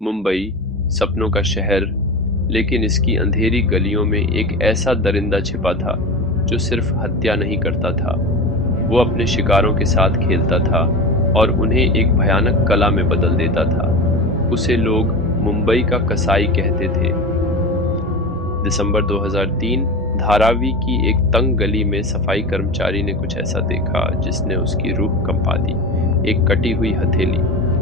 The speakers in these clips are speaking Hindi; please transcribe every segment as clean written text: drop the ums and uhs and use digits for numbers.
मुंबई, सपनों का शहर, लेकिन इसकी अंधेरी गलियों में एक ऐसा दरिंदा छिपा था जो सिर्फ हत्या नहीं करता था, वो अपने शिकारों के साथ खेलता था और उन्हें एक भयानक कला में बदल देता था। उसे लोग मुंबई का कसाई कहते थे। दिसंबर 2003 धारावी की एक तंग गली में सफाई कर्मचारी ने कुछ ऐसा देखा जिसने उसकी रूह कंपा दी। एक कटी हुई हथेली,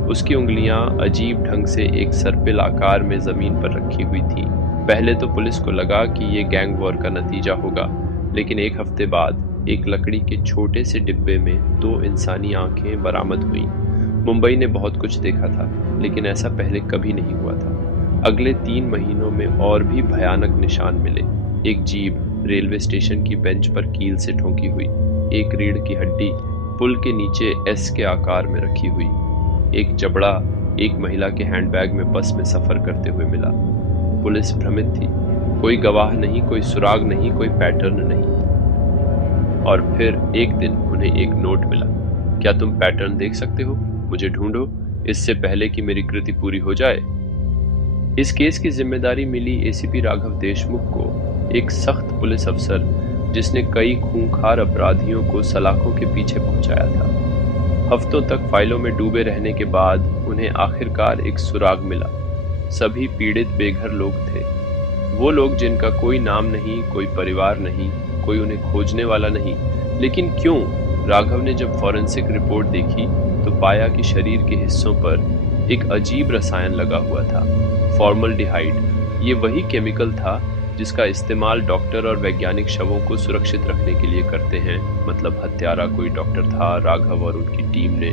उसकी उंगलियां अजीब ढंग से एक सर्पिल आकार में जमीन पर रखी हुई थी। पहले तो पुलिस को लगा कि ये गैंग वॉर का नतीजा होगा, लेकिन एक हफ्ते बाद एक लकड़ी के छोटे से डिब्बे में दो इंसानी आंखें बरामद हुई। मुंबई ने बहुत कुछ देखा था, लेकिन ऐसा पहले कभी नहीं हुआ था। अगले 3 महीनों में और भी भयानक निशान मिले। एक जीभ रेलवे स्टेशन की बेंच पर कील से ठोंकी हुई, एक रीढ़ की हड्डी पुल के नीचे एस के आकार में रखी हुई, एक जबड़ा एक महिला के हैंडबैग में बस में सफर करते हुए मिला। पुलिस भ्रमित थी, कोई गवाह नहीं, कोई सुराग नहीं, कोई पैटर्न नहीं। और फिर एक दिन उन्हें एक नोट मिला। क्या तुम पैटर्न देख सकते हो? मुझे ढूंढो इससे पहले कि मेरी कृति पूरी हो जाए। इस केस की जिम्मेदारी मिली एसीपी राघव देशमुख को, एक सख्त पुलिस अफसर जिसने कई खूंखार अपराधियों को सलाखों के पीछे पहुंचाया था। हफ्तों तक फाइलों में डूबे रहने के बाद उन्हें आखिरकार एक सुराग मिला। सभी पीड़ित बेघर लोग थे, वो लोग जिनका कोई नाम नहीं, कोई परिवार नहीं, कोई उन्हें खोजने वाला नहीं। लेकिन क्यों? राघव ने जब फॉरेंसिक रिपोर्ट देखी तो पाया कि शरीर के हिस्सों पर एक अजीब रसायन लगा हुआ था, फॉर्मल्डिहाइड। ये वही केमिकल था जिसका इस्तेमाल डॉक्टर और वैज्ञानिक शवों को सुरक्षित रखने के लिए करते हैं। मतलब हत्यारा कोई डॉक्टर था। राघव और उनकी टीम ने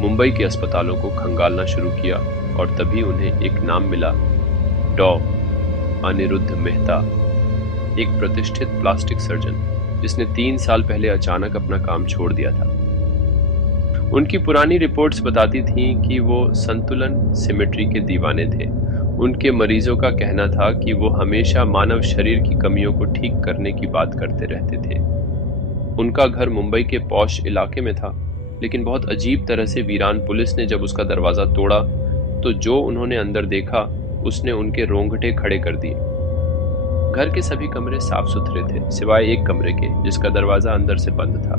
मुंबई के अस्पतालों को खंगालना शुरू किया और तभी उन्हें एक नाम मिला, डॉ. अनिरुद्ध मेहता, एक प्रतिष्ठित प्लास्टिक सर्जन जिसने 3 साल पहले अचानक अपना काम छोड़ दिया था। उनकी पुरानी रिपोर्ट्स बताती थीं कि वो संतुलन, सिमेट्री के दीवाने थे। उनके मरीजों का कहना था कि वो हमेशा मानव शरीर की कमियों को ठीक करने की बात करते रहते थे। उनका घर मुंबई के पॉश इलाके में था, लेकिन बहुत अजीब तरह से वीरान। पुलिस ने जब उसका दरवाजा तोड़ा तो जो उन्होंने अंदर देखा उसने उनके रोंगटे खड़े कर दिए। घर के सभी कमरे साफ सुथरे थे, सिवाय एक कमरे के जिसका दरवाजा अंदर से बंद था।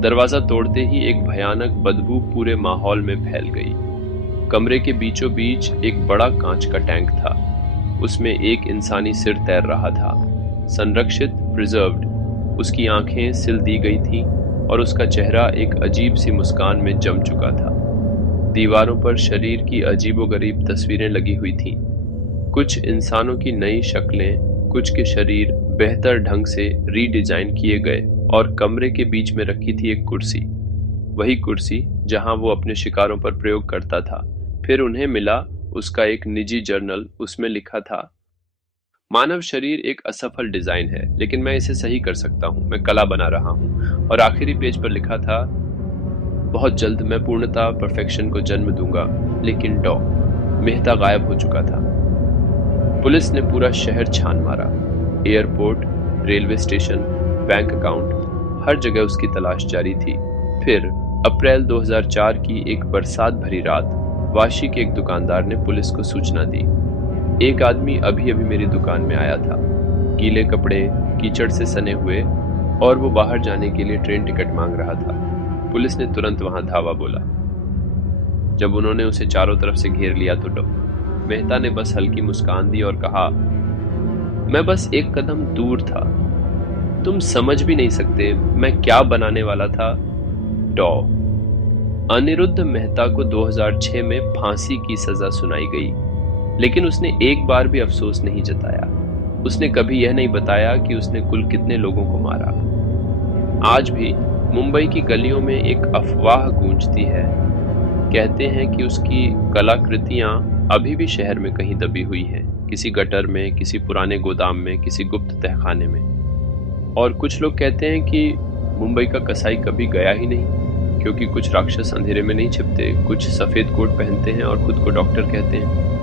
दरवाजा तोड़ते ही एक भयानक बदबू पूरे माहौल में फैल गई। कमरे के बीचों बीच एक बड़ा कांच का टैंक था, उसमें एक इंसानी सिर तैर रहा था, संरक्षित, प्रिजर्व्ड। उसकी आंखें सिल दी गई थीं और उसका चेहरा एक अजीब सी मुस्कान में जम चुका था। दीवारों पर शरीर की अजीबोगरीब तस्वीरें लगी हुई थीं, कुछ इंसानों की नई शक्लें, कुछ के शरीर बेहतर ढंग से रीडिजाइन किए गए। और कमरे के बीच में रखी थी एक कुर्सी, वही कुर्सी जहां वो अपने शिकारों पर प्रयोग करता था। फिर उन्हें मिला उसका एक निजी जर्नल, उसमें लिखा था, मानव शरीर एक असफल डिजाइन है, लेकिन मैं इसे सही कर सकता हूं, मैं कला बना रहा हूं। और आखिरी पेज पर लिखा था, बहुत जल्द मैं पूर्णता, परफेक्शन को जन्म दूंगा। लेकिन डॉ. मेहता गायब हो चुका था। पुलिस ने पूरा शहर छान मारा, airport, railway station, bank account, हर जगह उसकी तलाश जारी थी। फिर अप्रैल 2004 की एक बरसात भरी रात वाशी के एक दुकानदार ने पुलिस को सूचना दी, एक आदमी अभी अभी मेरी दुकान में आया था, गीले कपड़े, कीचड़ से सने हुए, और वो बाहर जाने के लिए ट्रेन टिकट मांग रहा था। पुलिस ने तुरंत वहां धावा बोला। जब उन्होंने उसे चारों तरफ से घेर लिया तो डॉ. मेहता ने बस हल्की मुस्कान दी और कहा, मैं बस एक कदम दूर था, तुम समझ भी नहीं सकते मैं क्या बनाने वाला था। डॉ. अनिरुद्ध मेहता को 2006 में फांसी की सजा सुनाई गई, लेकिन उसने एक बार भी अफसोस नहीं जताया। उसने कभी यह नहीं बताया कि उसने कुल कितने लोगों को मारा। आज भी मुंबई की गलियों में एक अफवाह गूंजती है, कहते हैं कि उसकी कलाकृतियां अभी भी शहर में कहीं दबी हुई हैं, किसी गटर में, किसी पुराने गोदाम में, किसी गुप्त तहखाने में। और कुछ लोग कहते हैं कि मुंबई का कसाई कभी गया ही नहीं, क्योंकि कुछ राक्षस अंधेरे में नहीं छिपते, कुछ सफेद कोट पहनते हैं और खुद को डॉक्टर कहते हैं।